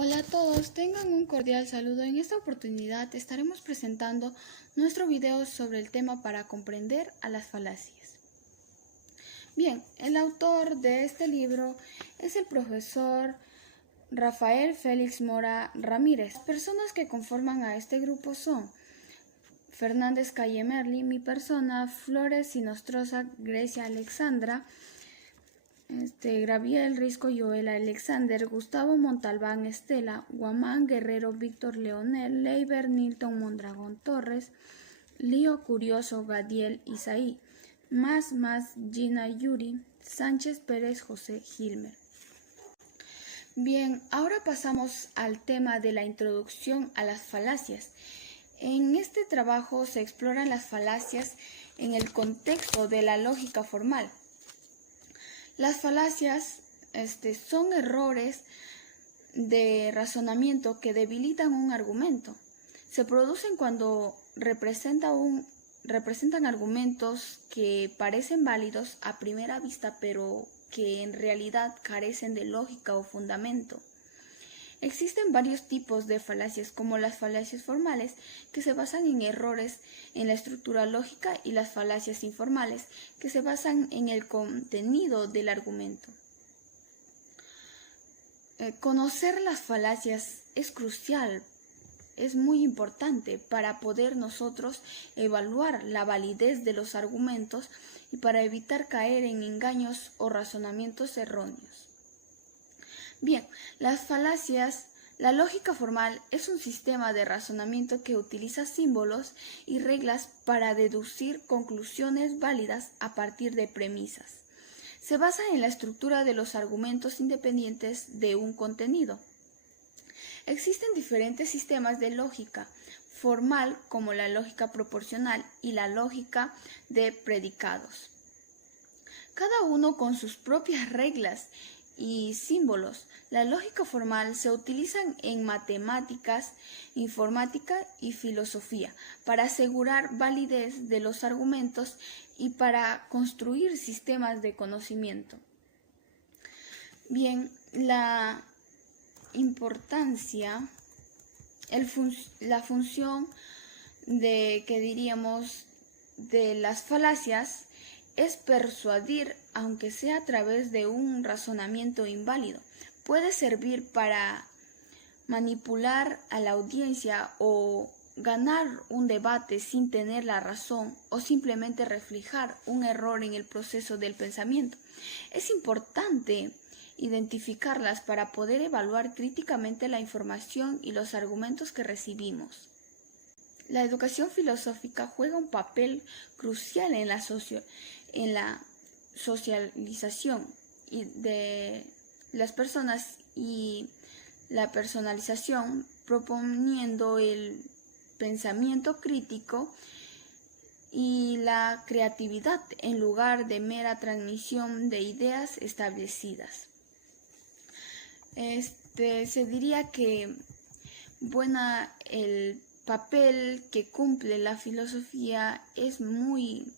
Hola a todos, tengan un cordial saludo. En esta oportunidad estaremos presentando nuestro video sobre el tema para comprender a las falacias. Bien, el autor de este libro es el profesor Rafael Félix Mora Ramírez. Las personas que conforman a este grupo son Fernández Calle Merli, mi persona, Flores Sinostroza, Grecia Alexandra, Graviel Risco Joel Alexander, Gustavo Montalbán Estela, Guamán Guerrero Víctor Leonel, Leiber Nilton Mondragón Torres, Lío Curioso Gadiel Isaí, Más Gina Yuri, Sánchez Pérez José Gilmer. Bien, ahora pasamos al tema de la introducción a las falacias. En este trabajo se exploran las falacias en el contexto de la lógica formal. Las falacias son errores de razonamiento que debilitan un argumento. Se producen cuando representan argumentos que parecen válidos a primera vista, pero que en realidad carecen de lógica o fundamento. Existen varios tipos de falacias, como las falacias formales, que se basan en errores en la estructura lógica, y las falacias informales, que se basan en el contenido del argumento. Conocer las falacias es crucial, es muy importante para poder nosotros evaluar la validez de los argumentos y para evitar caer en engaños o razonamientos erróneos. Bien, las falacias. La lógica formal es un sistema de razonamiento que utiliza símbolos y reglas para deducir conclusiones válidas a partir de premisas. Se basa en la estructura de los argumentos independientes de un contenido. Existen diferentes sistemas de lógica formal, como la lógica proposicional y la lógica de predicados, cada uno con sus propias reglas y símbolos. La lógica formal se utiliza en matemáticas, informática y filosofía para asegurar validez de los argumentos y para construir sistemas de conocimiento. Bien, la importancia, la función de las falacias es persuadir, aunque sea a través de un razonamiento inválido. Puede servir para manipular a la audiencia o ganar un debate sin tener la razón, o simplemente reflejar un error en el proceso del pensamiento. Es importante identificarlas para poder evaluar críticamente la información y los argumentos que recibimos. La educación filosófica juega un papel crucial en la socialización de las personas y la personalización, proponiendo el pensamiento crítico y la creatividad en lugar de mera transmisión de ideas establecidas. Se diría que el papel que cumple la filosofía es muy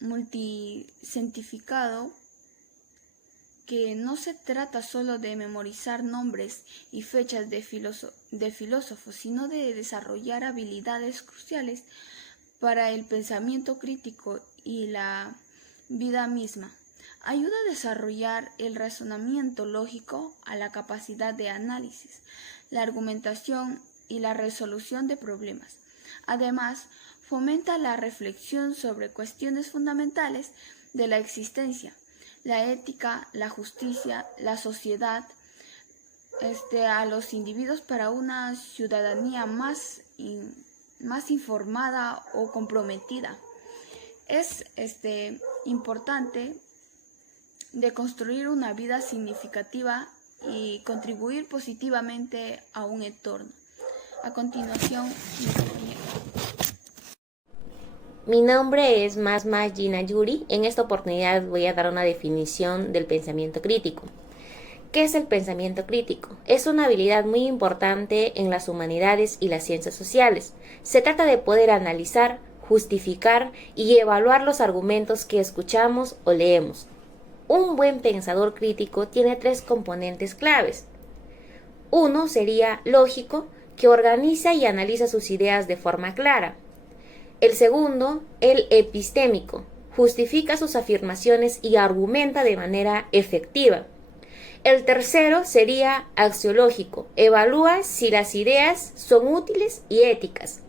multisentificado, que no se trata solo de memorizar nombres y fechas de filósofos, sino de desarrollar habilidades cruciales para el pensamiento crítico y la vida misma. Ayuda a desarrollar el razonamiento lógico, a la capacidad de análisis, la argumentación y la resolución de problemas. Además, fomenta la reflexión sobre cuestiones fundamentales de la existencia, la ética, la justicia, la sociedad, a los individuos para una ciudadanía más informada o comprometida. Es importante de construir una vida significativa y contribuir positivamente a un entorno. A continuación, mi nombre es Más Gina Yuri. En esta oportunidad voy a dar una definición del pensamiento crítico. ¿Qué es el pensamiento crítico? Es una habilidad muy importante en las humanidades y las ciencias sociales. Se trata de poder analizar, justificar y evaluar los argumentos que escuchamos o leemos. Un buen pensador crítico tiene 3 componentes claves. Uno sería lógico, que organiza y analiza sus ideas de forma clara. El segundo, el epistémico, justifica sus afirmaciones y argumenta de manera efectiva. El tercero sería axiológico, evalúa si las ideas son útiles y éticas.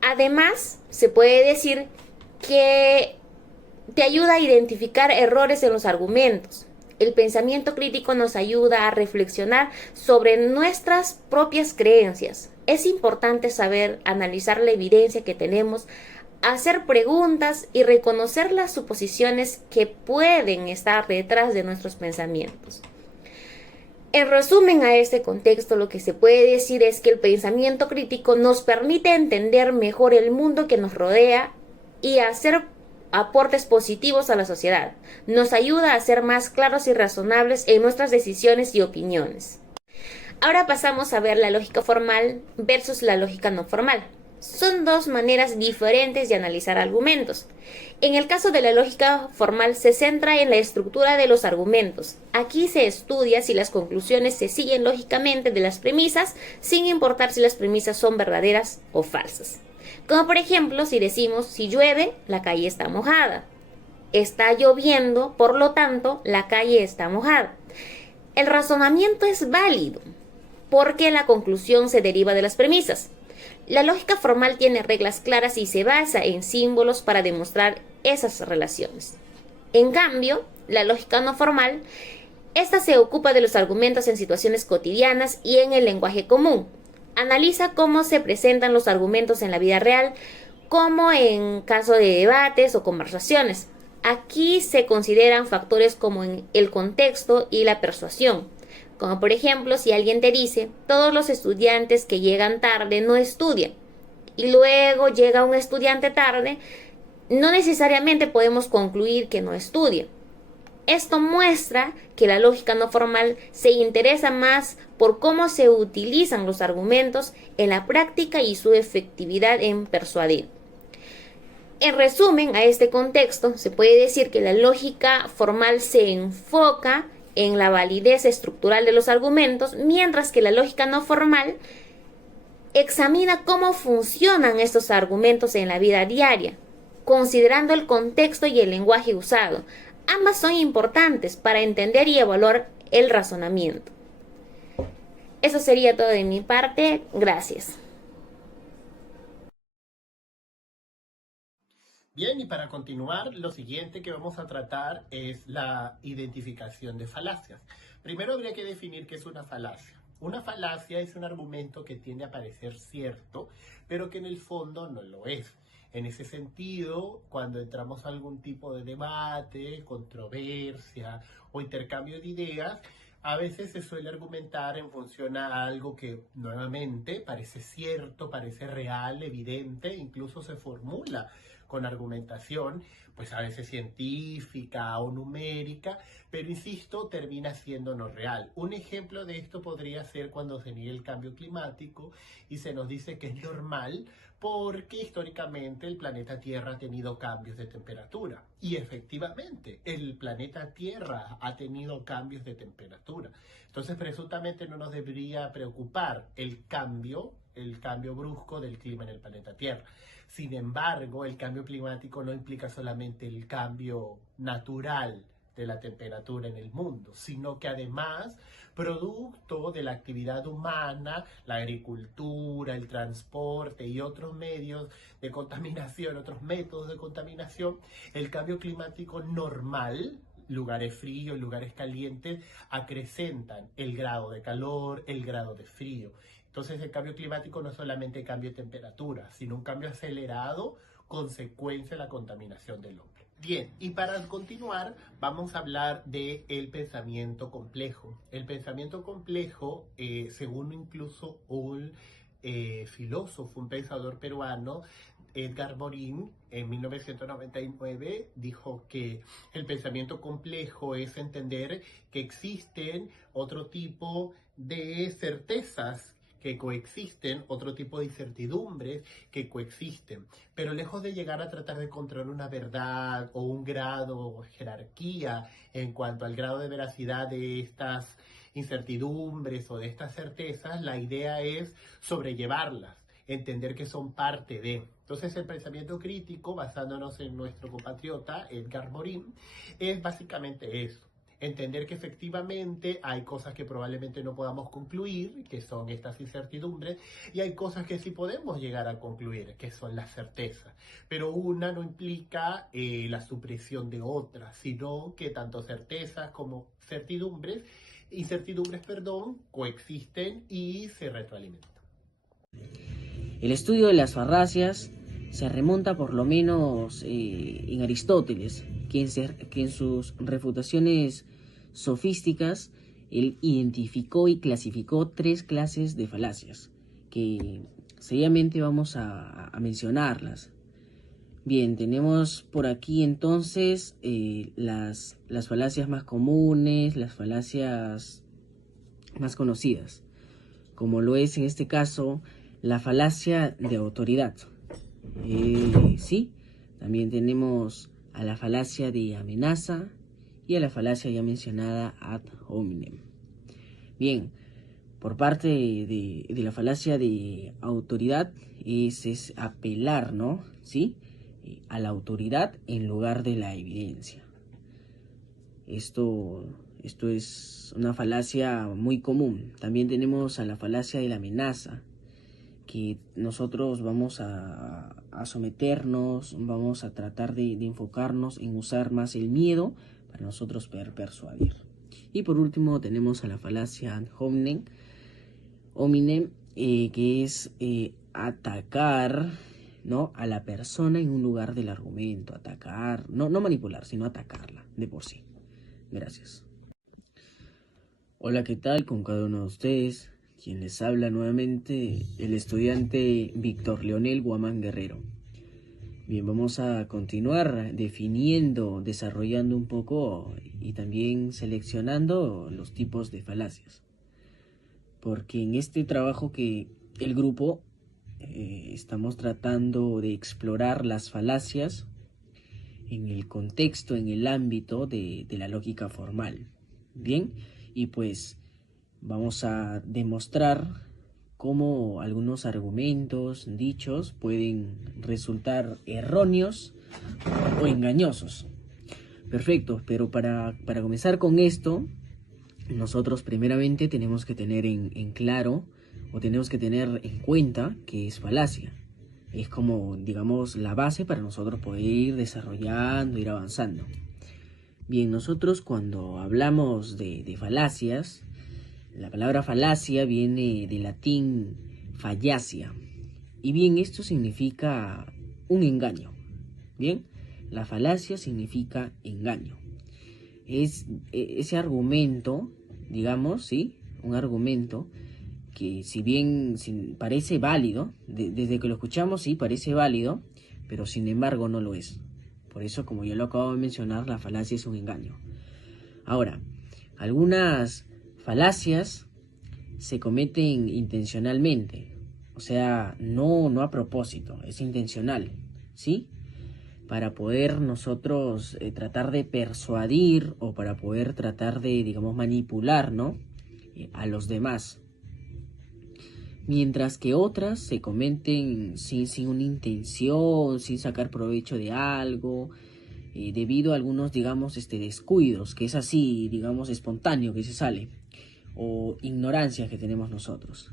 Además, se puede decir que te ayuda a identificar errores en los argumentos. El pensamiento crítico nos ayuda a reflexionar sobre nuestras propias creencias. Es importante saber analizar la evidencia que tenemos, hacer preguntas y reconocer las suposiciones que pueden estar detrás de nuestros pensamientos. En resumen a este contexto, lo que se puede decir es que el pensamiento crítico nos permite entender mejor el mundo que nos rodea y hacer aportes positivos a la sociedad. Nos ayuda a ser más claros y razonables en nuestras decisiones y opiniones. Ahora pasamos a ver la lógica formal versus la lógica no formal. Son dos maneras diferentes de analizar argumentos. En el caso de la lógica formal se centra en la estructura de los argumentos. Aquí se estudia si las conclusiones se siguen lógicamente de las premisas, sin importar si las premisas son verdaderas o falsas. Como por ejemplo, si decimos, si llueve, la calle está mojada. Está lloviendo, por lo tanto, la calle está mojada. El razonamiento es válido, porque la conclusión se deriva de las premisas. La lógica formal tiene reglas claras y se basa en símbolos para demostrar esas relaciones. En cambio, la lógica no formal, esta se ocupa de los argumentos en situaciones cotidianas y en el lenguaje común. Analiza cómo se presentan los argumentos en la vida real, como en caso de debates o conversaciones. Aquí se consideran factores como el contexto y la persuasión. Como por ejemplo, si alguien te dice, todos los estudiantes que llegan tarde no estudian, y luego llega un estudiante tarde, no necesariamente podemos concluir que no estudia. Esto muestra que la lógica no formal se interesa más por cómo se utilizan los argumentos en la práctica y su efectividad en persuadir. En resumen, a este contexto, se puede decir que la lógica formal se enfoca en la validez estructural de los argumentos, mientras que la lógica no formal examina cómo funcionan estos argumentos en la vida diaria, considerando el contexto y el lenguaje usado. Ambas son importantes para entender y evaluar el razonamiento. Eso sería todo de mi parte. Gracias. Bien, y para continuar, lo siguiente que vamos a tratar es la identificación de falacias. Primero habría que definir qué es una falacia. Una falacia es un argumento que tiende a parecer cierto, pero que en el fondo no lo es. En ese sentido, cuando entramos a algún tipo de debate, controversia o intercambio de ideas, a veces se suele argumentar en función a algo que nuevamente parece cierto, parece real, evidente, incluso se formula con argumentación, pues a veces científica o numérica, pero insisto, termina siendo no real. Un ejemplo de esto podría ser cuando se niega el cambio climático y se nos dice que es normal porque históricamente el planeta Tierra ha tenido cambios de temperatura. Y efectivamente, el planeta Tierra ha tenido cambios de temperatura. Entonces, presuntamente no nos debería preocupar el cambio brusco del clima en el planeta Tierra. Sin embargo, el cambio climático no implica solamente el cambio natural de la temperatura en el mundo, sino que además, producto de la actividad humana, la agricultura, el transporte y otros medios de contaminación, otros métodos de contaminación, el cambio climático normal, lugares fríos, lugares calientes, acrecentan el grado de calor, el grado de frío. Entonces el cambio climático no es solamente cambio de temperatura, sino un cambio acelerado, consecuencia de la contaminación del hombre. Bien, y para continuar vamos a hablar del pensamiento complejo. El pensamiento complejo, según incluso un filósofo, un pensador peruano, Edgar Morin, en 1999, dijo que el pensamiento complejo es entender que existen otro tipo de certezas que coexisten, otro tipo de incertidumbres que coexisten, pero lejos de llegar a tratar de encontrar una verdad o un grado o jerarquía en cuanto al grado de veracidad de estas incertidumbres o de estas certezas, la idea es sobrellevarlas, entender que son parte de. Entonces el pensamiento crítico, basándonos en nuestro compatriota Edgar Morin, es básicamente eso. Entender que efectivamente hay cosas que probablemente no podamos concluir, que son estas incertidumbres, y hay cosas que sí podemos llegar a concluir, que son las certezas. Pero una no implica la supresión de otra, sino que tanto certezas como incertidumbres, coexisten y se retroalimentan. El estudio de las falacias se remonta por lo menos en Aristóteles, que en sus refutaciones sofísticas él identificó y clasificó 3 clases de falacias, que seriamente vamos a mencionarlas. Bien, tenemos por aquí entonces las falacias más comunes, las falacias más conocidas, como lo es en este caso la falacia de autoridad. Sí, también tenemos a la falacia de amenaza y a la falacia ya mencionada ad hominem. Bien, por parte de la falacia de autoridad es apelar, ¿no? ¿Sí? A la autoridad en lugar de la evidencia. Esto es una falacia muy común. También tenemos a la falacia de la amenaza, que nosotros vamos a someternos, vamos a tratar de enfocarnos en usar más el miedo para nosotros poder persuadir. Y por último tenemos a la falacia ad hominem, que es atacar, ¿no?, a la persona en un lugar del argumento, atacar, no manipular, sino atacarla de por sí. Gracias. Hola, ¿qué tal con cada uno de ustedes? Quien les habla nuevamente, el estudiante Víctor Leonel Guamán Guerrero. Bien, vamos a continuar definiendo, desarrollando un poco y también seleccionando los tipos de falacias. Porque en este trabajo que el grupo estamos tratando de explorar las falacias en el contexto, en el ámbito de la lógica formal. Bien, y pues vamos a demostrar cómo algunos argumentos, dichos, pueden resultar erróneos o engañosos. Perfecto, pero para comenzar con esto, nosotros primeramente tenemos que tener en claro, o tenemos que tener en cuenta, que es falacia. Es como, digamos, la base para nosotros poder ir desarrollando, ir avanzando. Bien, nosotros cuando hablamos de falacias, la palabra falacia viene del latín fallacia. Y bien, esto significa un engaño. Bien, la falacia significa engaño. Es ese argumento, digamos, ¿sí? Un argumento que si bien parece válido, desde que lo escuchamos sí parece válido, pero sin embargo no lo es. Por eso, como ya lo acabo de mencionar, la falacia es un engaño. Ahora, algunas falacias se cometen intencionalmente, o sea, no a propósito, es intencional, ¿sí? Para poder nosotros tratar de persuadir o para poder tratar de, digamos, manipular, ¿no?, a los demás. Mientras que otras se cometen sin una intención, sin sacar provecho de algo, debido a algunos, digamos, descuidos, que es así, digamos, espontáneo que se sale, o ignorancia que tenemos nosotros.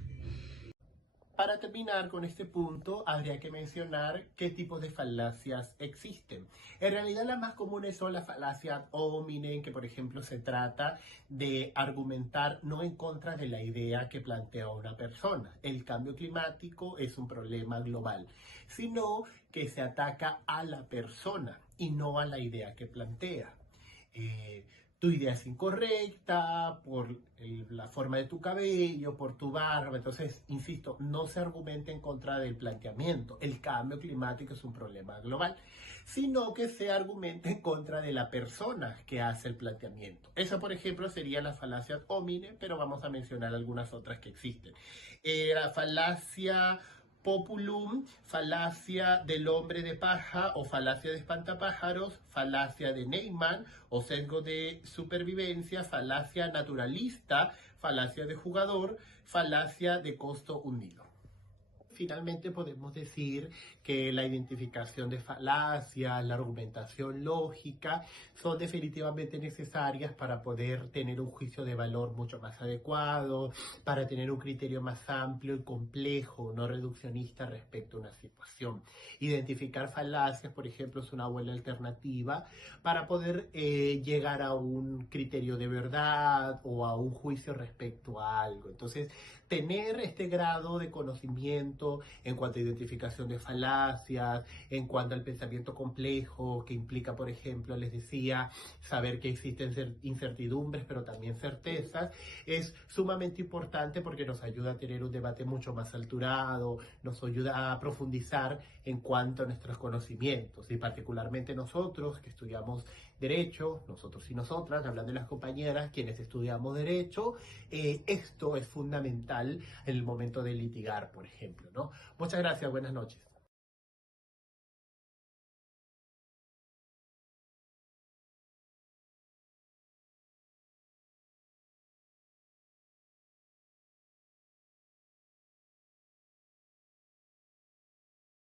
Para terminar con este punto, habría que mencionar qué tipos de falacias existen. En realidad, las más comunes son las falacias ad hominem, que por ejemplo se trata de argumentar no en contra de la idea que plantea una persona. El cambio climático es un problema global, sino que se ataca a la persona y no a la idea que plantea. Tu idea es incorrecta por la forma de tu cabello, por tu barba. Entonces, insisto, no se argumenta en contra del planteamiento. El cambio climático es un problema global, sino que se argumenta en contra de la persona que hace el planteamiento. Esa, por ejemplo, sería la falacia ad hominem, pero vamos a mencionar algunas otras que existen. La falacia populum, falacia del hombre de paja o falacia de espantapájaros, falacia de Neyman o sesgo de supervivencia, falacia naturalista, falacia de jugador, falacia de costo hundido. Finalmente podemos decir que la identificación de falacias, la argumentación lógica son definitivamente necesarias para poder tener un juicio de valor mucho más adecuado, para tener un criterio más amplio y complejo, no reduccionista respecto a una situación. Identificar falacias, por ejemplo, es una buena alternativa para poder llegar a un criterio de verdad o a un juicio respecto a algo. Entonces, tener este grado de conocimiento en cuanto a identificación de falacias, en cuanto al pensamiento complejo, que implica, por ejemplo, les decía, saber que existen incertidumbres, pero también certezas, es sumamente importante porque nos ayuda a tener un debate mucho más alturado, nos ayuda a profundizar en cuanto a nuestros conocimientos, y particularmente nosotros que estudiamos Derecho, nosotros y nosotras, hablando de las compañeras, quienes estudiamos Derecho, esto es fundamental en el momento de litigar, por ejemplo, ¿no? Muchas gracias, buenas noches.